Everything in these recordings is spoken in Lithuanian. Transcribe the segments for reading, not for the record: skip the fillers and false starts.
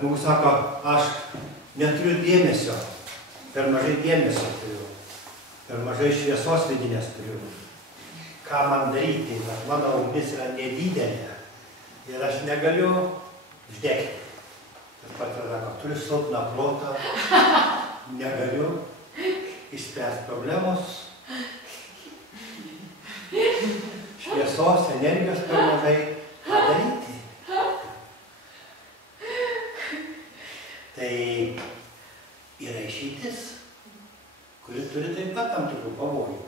žmogus sako, aš neturiu dėmesio, per mažai dėmesio turiu, per mažai šviesos vidinės turiu. Ką man daryti, kad mano ugnis yra nedidelė ir aš negaliu uždegti. Tas pats sako, turiu silpną protą, negaliu išspręsti problemos, šviesos, energijos per mažai, ką daryti. Tai yra išeitis, kuri turi taip pat tam tikrų pavojų.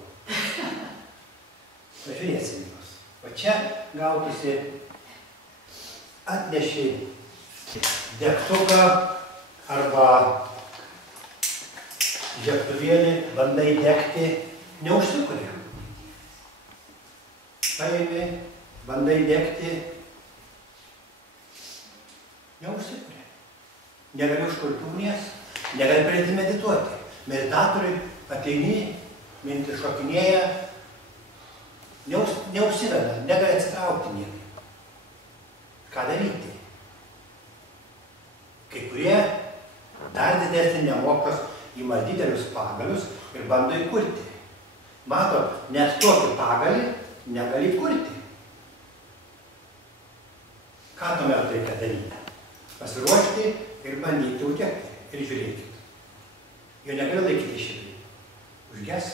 Pažiūrėsim juos. O čia gautųsi atneši degtuką arba žiebtuvėlį, bandai degti, neužsikuria. Paėmė, bandai degti, neužsikuria. Negali užkurti ugnies, negali pradėti medituoti. Meditatoriui ateini, mintis šokinėja, neužsiveda, negali atsitraukti niekaip. Ką daryti? Kai kurie dar didesnį nemokas ima didelius pagalius ir bando įkurti. Mato, net tokį pagalį negali įkurti. Ką tuomet reikia daryti? Pasiruošti ir bandyti uždegti. Ir žiūrėkit. Jo negali laikyti širdį. Užges.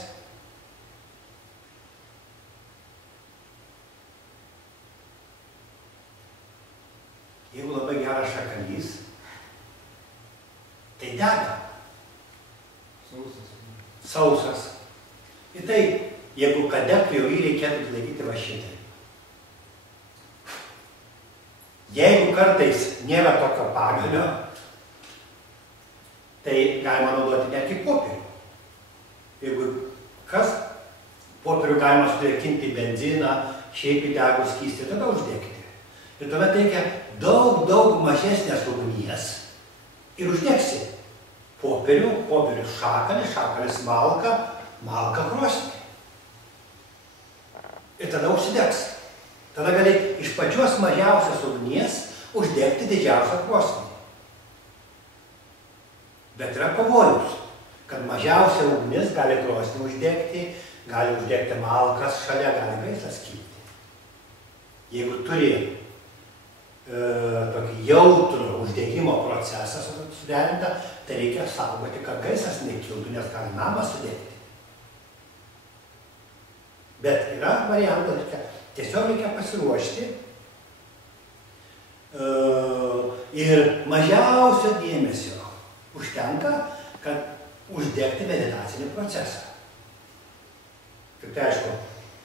Jeigu labai geras šakalys, tai dega. Sausas. Ir tai, jeigu kad degtų, jau jį reikėtų laikyti va šitai. Jeigu kartais nėra tokio pagalio, tai galima naudoti net kaip popierių. Jeigu kas, popierių galima sudėkinti benziną, šiaip įdegų skystį, tada uždegti. Ir tuomet reikia daug mažesnės ugnies ir uždegsi popierių, popierius šakalį, šakalis malką, malką krosnį. Ir tada užsidegs. Tada gali iš pačios mažiausios ugnies uždegti didžiausią krosnį. Bet yra pavojus, kad mažiausia ugnis gali krosnį uždegti, gali uždegti malkas šalia, gali gaisras kilti. Jeigu turi tokį jautrų uždegimo procesą suderintą, tai reikia saugoti, kad gaisras nekiltų, nes gali namą sudegti. Bet yra variantas, tiesiog reikia pasiruošti ir mažiausio dėmesio užtenka, kad uždegti meditacinį procesą. Tik tai aišku,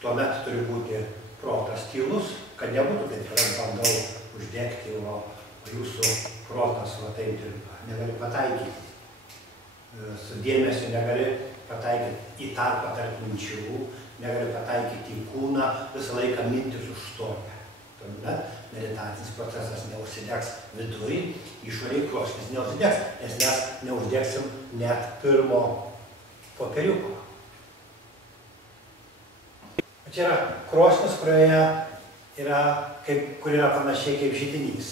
tuomet turi būti protas tylus, kad nebūtų taip, kad aš bandau uždegti, o jūsų protas va taip dirba. Negali pataikyti. Su dėmesiu negali pataikyti į tarpą tarp minčių, negali pataikyti į kūną, visą laiką mintis užstoja. Tuomet meditacinis procesas neužsidegs vidurį, išoriai krosnis neužsidegs, nes mes neuždegsim net pirmo popieriuko. Čia yra krosnis, kurioje yra, kur yra panašiai kaip židinys.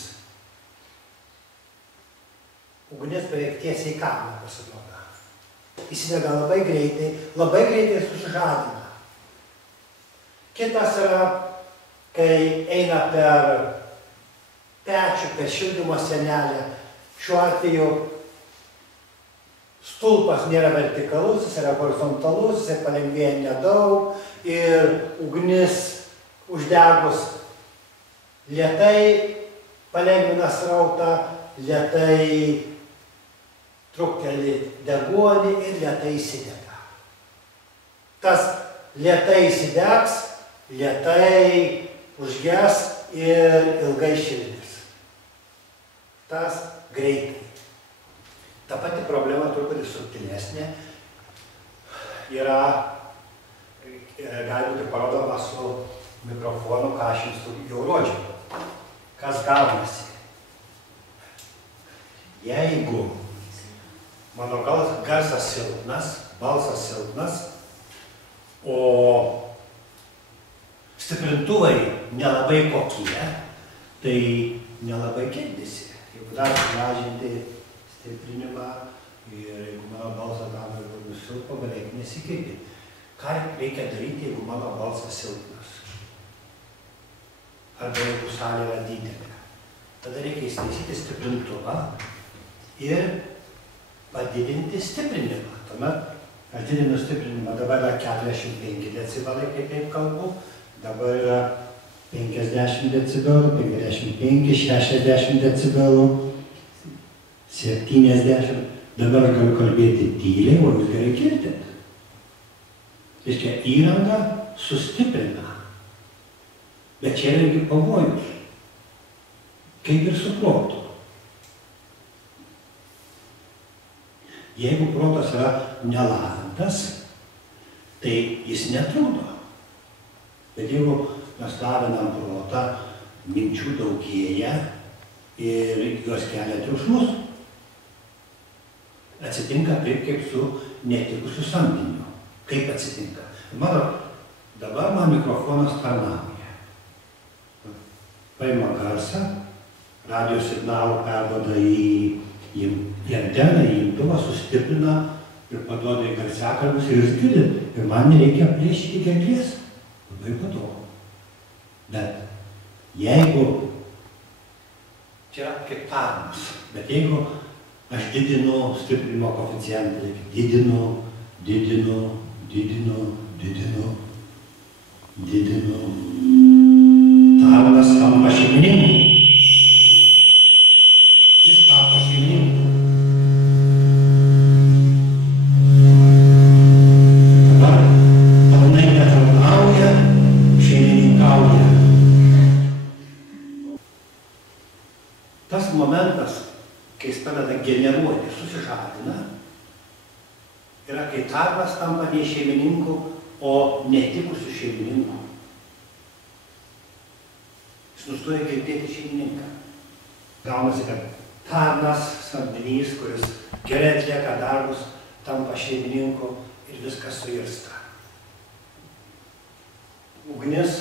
Ugnis beveik tiesiai į kamerą pasiduoda. Įsidega labai greitai susižadina. Kitas yra, kai eina per pečių, per šildymo sienelę. Šiuo atveju stulpas nėra vertikalus, jis yra horizontalus, jis palengvėja nedaug ir ugnis uždegus lėtai palengvina srautą, lėtai trukteli deguonį ir lėtai įsidega. Tas lėtai įsidegs, lėtai užges ir ilgai šildys. Tas greitai. Ta pati problema truputį subtilesnė yra, gali būti parodoma su mikrofonu, ką aš jums jau rodžiau. Kas gaunasi? Jeigu mano garsas silpnas, balsas silpnas, o stiprintuvai nelabai kokie, tai nelabai girdisi. jeigu dar sumažinti stiprinimą ir jeigu mano balsas dar labiau nusilpo, beveik nesikeičia. Ką reikia daryti, jeigu mano balsas silpnas? Arba jeigu salė yra didelė. Tada reikia įsitaisyti stiprintuvą ir padidinti stiprinimą. Tuomet aš didinu stiprinimą, dabar yra 45 decibelai, kaip kalbu, dabar yra 50 decibelų, 55, 60 decibelų, 70. Dabar aš galiu kalbėti tyliai, o jūs gerai girdite. Reiškia, įranga sustiprina, bet čia yra irgi pavojus, kaip ir su protu. Jeigu protas yra nelavintas, tai jis netrukdo. Bet jeigu mes lavinam protą, minčių daugėja ir jos kelia triukšmus, atsitinka taip, kaip su netikusiu samdiniu. Kaip atsitinka? Dabar man mikrofonas tarnauja. Paima garsą, radijo signalą perduoda į anteną, į imtuvą, sustiprina ir paduoda į garsiakalbius ir jūs girdite. Ir man nereikia plėšyti gerklės. Labai patogu. Bet jeigu, čia kaip tarnas, bet jeigu aš didinu stiprinimo koeficientą, didinu, tarnas tampa šeimininku. Jis tapo šeimininku. Dabar tarnai netarnauja, šeimininkauja. Tas momentas, kai jis pradeda generuoti, susižadina, yra kai tarnas tampa ne šeimininku, o netikusiu šeimininku. Jis nustoja girdėti šeimininką. Gaunasi, kad tarnas, samdinys, kuris gerai atlieka darbus, tampa šeimininku ir viskas suirsta. Ugnis,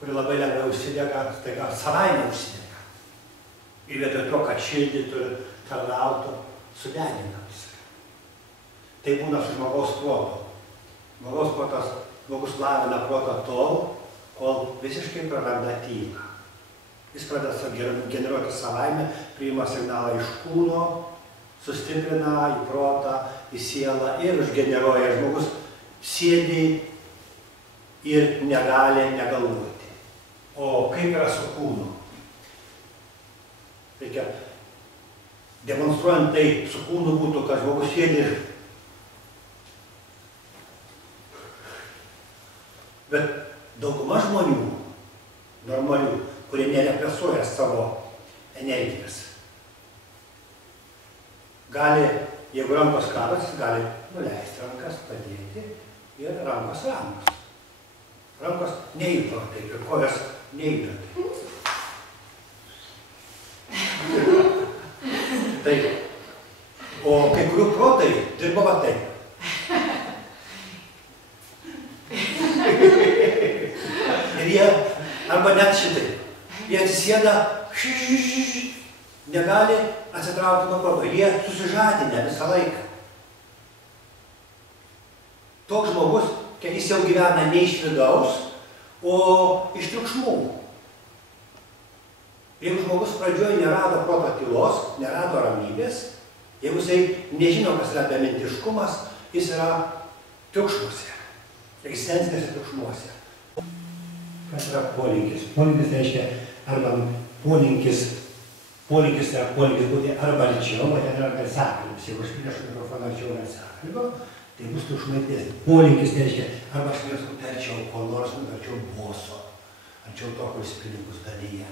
kuri labai lengvai užsidega, staiga savaime užsidega. Ir vietoj to, kad šildytų ir tarnautų, sudegina viską. Tai būna su žmogaus protu. Žmogus lavina protą tol, kol visiškai praranda tylą. Jis pradeda generuoti savaime, priima signalą iš kūno, sustiprina į protą, į sielą ir užgeneruoja. Žmogus sėdi ir negali negalvoti. O kaip yra su kūnu? Reikia, demonstruojant tai, su kūnu būtų, kad žmogus sėdi. Bet dauguma žmonių, normalių, kurie nerepresuoja savo energijas, gali, jeigu rankos kabas, gali nuleisti rankas, padėti ir rankos ramos. Rankos neįdo taip ir kojas neįdo taip. Taip. O kai kurių protai dirba va taip. Ir jie, arba net šitai, jie atsisėda, negali atsitraukti nuo proto. Jie susižadinę visą laiką. Toks žmogus, kiek jis jau gyvena ne iš vidaus, o iš triukšmų. Jeigu žmogus pradžioje nerado proto tylos, nerado ramybės, jeigu jisai nežino, kas yra bemintiškumas, jis yra triukšmuose, egzistencinėse triukšmuose. Kas yra polinkis? Polinkis reiškia arba polinkis yra polinkis būti arba arčiau, o ten yra garsiakalbis. Jeigu aš priešu mikrofoną arčiau garsiakalbio, tai bus triukšmai didesni. Polinkis reiškia arba aš mėgstu arčiau ko nors, arčiau boso, arčiau to, kuris pinigus dalyje.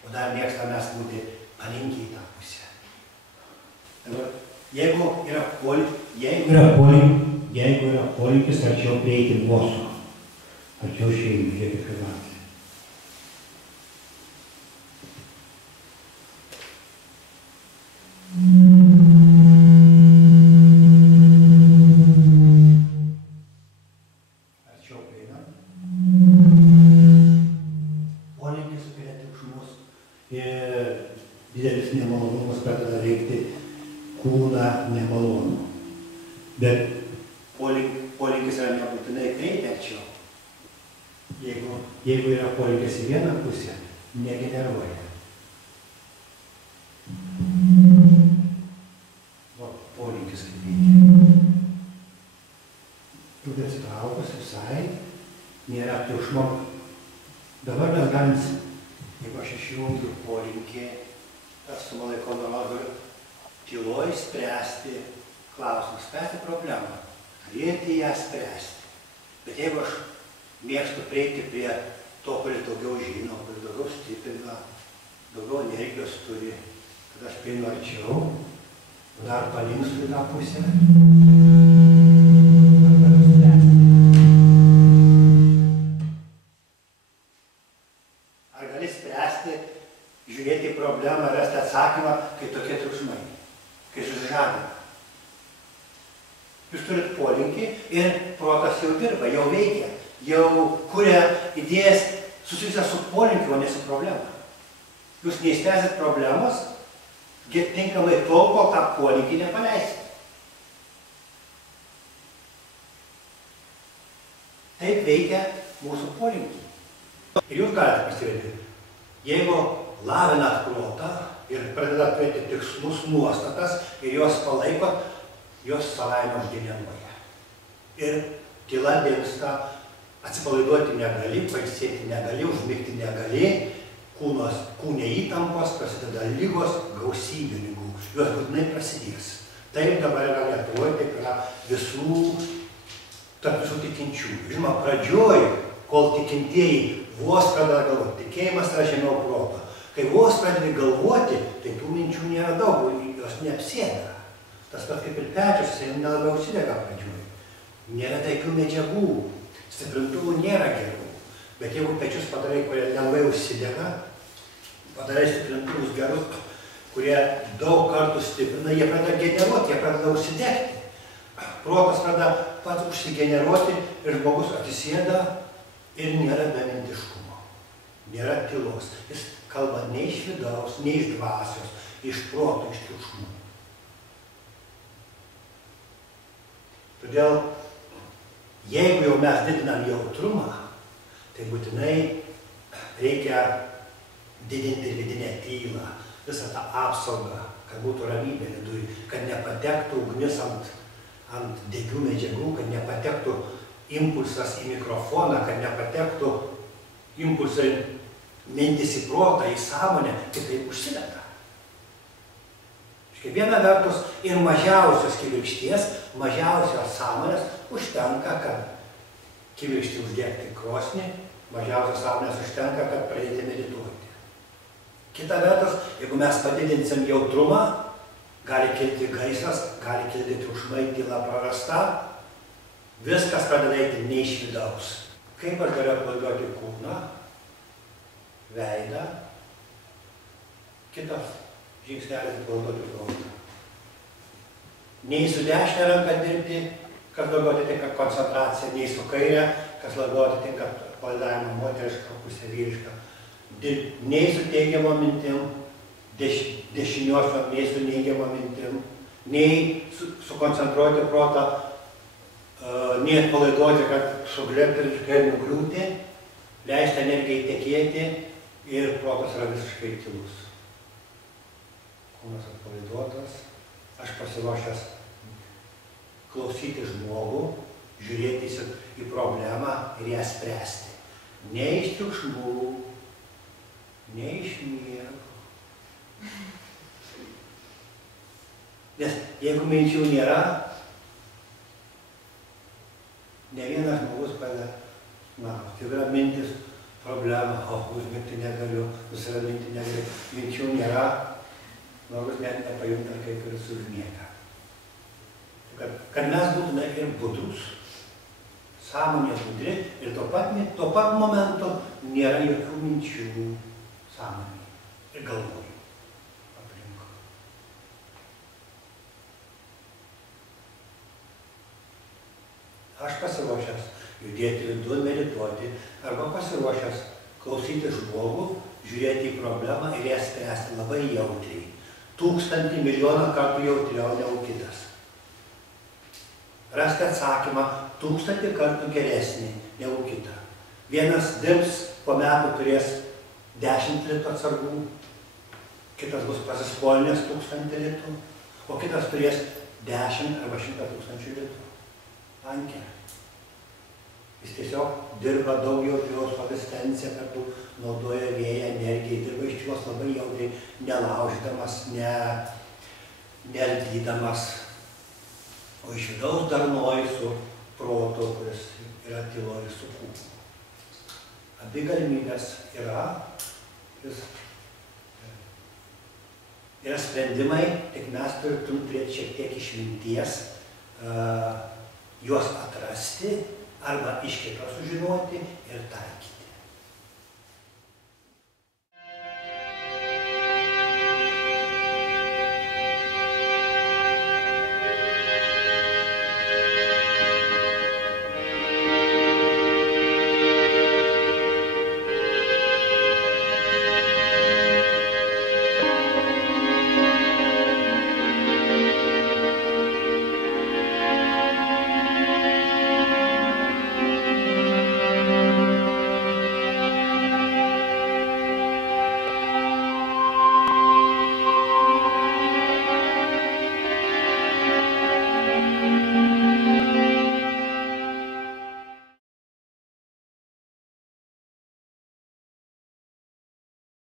O dar mėgsta mes būti palinkę į tą pusę. Dabar, jeigu yra polinkis arčiau prieiti boso, arčiau šeimų, žiūrėkit, kaip matė. Arčiau prieinam. Polinkis sukelia triukšmus ir didelis išorės nemalonumas pradeda veikti kūną nemalonu. Bet polinkis yra nebūtinai kreipėčiau. Jeigu yra polinkis į vieną pusę, negeneruoja. Polinkis kaip veikia. Tu atsitraukus visai, nėra triukšmo. Dabar mes galim, jeigu aš išjungiu polinkį, aš su malaiko nurodžiu, tyloj spręsti klausimus, spręsti problemą, galėti ją spręsti. Bet jeigu aš mėgstu prieiti prie to, kuris daugiau žino, kuris daugiau stiprina, daugiau energijos turi, kad aš prieinu arčiau, dar palinksiu į tą pusę. Ar gali spręsti, žiūrėti į problemą, rasti atsakymą, kai tokie triukšmai, kai susižadina? Jūs turit polinkį ir protas jau dirba, jau veikia, jau kuria idėjas susijusias su polinkiu, o ne su problema. Jūs neįspręsit problemos, tinkamai tol, kol tą polinkį nepaleisite. Taip veikia mūsų polinkiai. Ir jūs galite pastebėti, jeigu lavinat protą ir pradedat turėti tikslus, nuostatas ir juos palaikot, jos savaime užgeneruoja. Ir tyla dingsta, atsipalaiduoti negali, pailsėti negali, užmigti negali, kūne įtampos, prasideda ligos, gausybė ligų, jos būtinai prasidės. Taip dabar yra Lietuvoje, taip yra tarp visų tikinčiųjų. Žinoma, pradžioj, kol tikintieji vos pradeda galvoti, tikėjimas yra žemiau proto. Kai vos pradedi galvoti, tai tų minčių nėra daug, jos neapsėda. Tas pats kaip ir pečius, jis nelabai užsidega pradžioj. Nėra taikių medžiagų, stiprintuvų nėra gerų. Bet jeigu pečius padarai, kurie lengvai užsidega, padarai stiprintuvus gerus, kurie daug kartų stiprina, jie pradeda generuoti, jie pradeda užsidegti. Protas pradeda pats užsigeneruoti ir žmogus atsisėda ir nėra bemintiškumo, nėra tylos. Jis kalba ne iš vidaus, ne iš dvasios, iš proto, iš triukšmų. Todėl, jeigu jau mes didinam jautrumą, tai būtinai reikia didinti vidinę tylą, visą tą apsaugą, kad būtų ramybė viduj, kad nepatektų ugnis ant degių medžiagų, kad nepatektų impulsas į mikrofoną, kad nepatektų impulsai mintis į protą, į sąmonę, kitaip užsidega. Viena vertus ir mažiausios kibirkšties, mažiausios sąmonės užtenka, kad kibirkštį uždegti krosnį, mažiausios sąmonės užtenka, kad pradėti medituoti. Kita vertus, jeigu mes padidinsim jautrumą, gali kilti gaisras, gali kilti triukšmai, tyla prarasta, viskas pradeda eiti ne iš vidaus. Kaip aš galiu atpalaiduoti kūną, veidą, kitas žingsnelis atpalaiduoti protą. Nei su dešinė ranka dirbti, kas labiau atitinka koncentraciją, nei su kairė, kas labiau atitinka atpalaidavimą moterišką, pusę vyrišką. Nei su teigiamom mintim, dešiniosiom, nei su neigiamom mintim, nei sukoncentruoti protą, nei atpalaiduoti, kad suglebti ir nugriūti, leisti energijai tekėti ir protas yra visiškai tylus. Kūnas atpalaiduotas, aš pasiruošęs klausyti žmogų, žiūrėti į problemą ir ją spręsti. Ne iš triukšmų, ne iš miego. Nes jeigu minčių nėra, ne vienas žmogus pradeda, tai yra mintis, problema, užmigti negaliu, nusiraminti negaliu, minčių nėra, žmogus net nepajunta, kaip ir užmiega. Kad mes būtume ir budrus, sąmonė budri ir tuo pat momentu nėra jokių minčių sąmonė ir galvoju aplink. Aš pasiruošęs judėti vidun, medituoti, arba pasiruošęs klausyti žmogų, žiūrėti į problemą ir ją spręsti labai jautriai. 1000 milijoną kartų jautriau negu kitas. Rasti atsakymą 1000 kartų geresnį negu kitą. Vienas dirbs, po metų turės 10 litrų atsargų, kitas bus pasiskolinęs 1000 litrų, o kitas turės 10 arba 100 000 litrų banke. Jis tiesiog dirba daug jautrios konsistenciją, kartu naudoja vėją, energiją, dirba iš jos labai jautriai, nelauždamas, neardydamas, o iš vidaus darnoja su protu, kuris yra tyloj ir su kūnu. Abi galimybės yra sprendimai, tik mes turim turėti šiek tiek išminties, juos atrasti arba iš kito sužinoti ir taikyti.